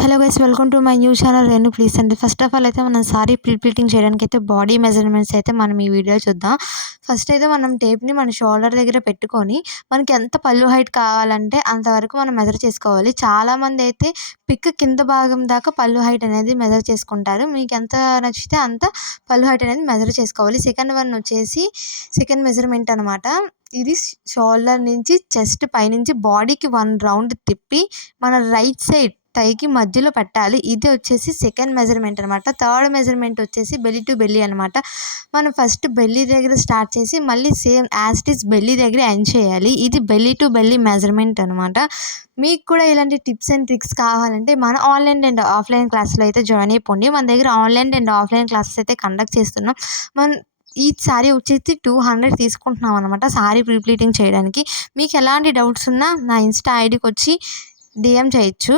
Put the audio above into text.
Hello guys, welcome to my new channel Renu please అండి. First of all అయితే మనం sorry pleating చేయడానికి అయితే బాడీ మెజర్మెంట్స్ అయితే మనం ఈ వీడియో చూద్దాం. ఫస్ట్ అయితే మనం టేప్ని మన షోల్డర్ దగ్గర పెట్టుకొని మనకి ఎంత పళ్ళు హైట్ కావాలంటే అంతవరకు మనం మెజర్ చేసుకోవాలి. చాలామంది అయితే పిక్ కింద భాగం దాకా పళ్ళు హైట్ అనేది మెజర్ చేసుకుంటారు. మీకు ఎంత నచ్చితే అంత పళ్ళు హైట్ అనేది మెజర్ చేసుకోవాలి. సెకండ్ వన్ వచ్చేసి సెకండ్ మెజర్మెంట్ అనమాట. ఇది షోల్డర్ నుంచి చెస్ట్ పైనుంచి బాడీకి 1 రౌండ్ తిప్పి మన రైట్ సైడ్ థైకి మధ్యలో పెట్టాలి. ఇది వచ్చేసి సెకండ్ మెజర్మెంట్ అనమాట. థర్డ్ మెజర్మెంట్ వచ్చేసి బెల్లీ టు బెల్లీ అనమాట. మనం ఫస్ట్ బెల్లీ దగ్గర స్టార్ట్ చేసి మళ్ళీ same as it is belly దగ్గర ఎండ్ చేయాలి. ఇది బెల్లీ టు బెల్లీ మెజర్మెంట్ అనమాట. మీకు కూడా ఇలాంటి టిప్స్ అండ్ ట్రిక్స్ కావాలంటే మన ఆన్లైన్ అండ్ ఆఫ్లైన్ క్లాసులో అయితే జాయిన్ అయిపోండి. మన దగ్గర ఆన్లైన్ అండ్ ఆఫ్లైన్ క్లాసెస్ అయితే కండక్ట్ చేస్తున్నాం. మనం ఈ సారీ వచ్చేసి 200 తీసుకుంటున్నాం అనమాట సారీ ప్లీటింగ్ చేయడానికి. మీకు ఎలాంటి డౌట్స్ ఉన్నా నా ఇన్స్టా ఐడికి వచ్చి డిఎం చేయొచ్చు.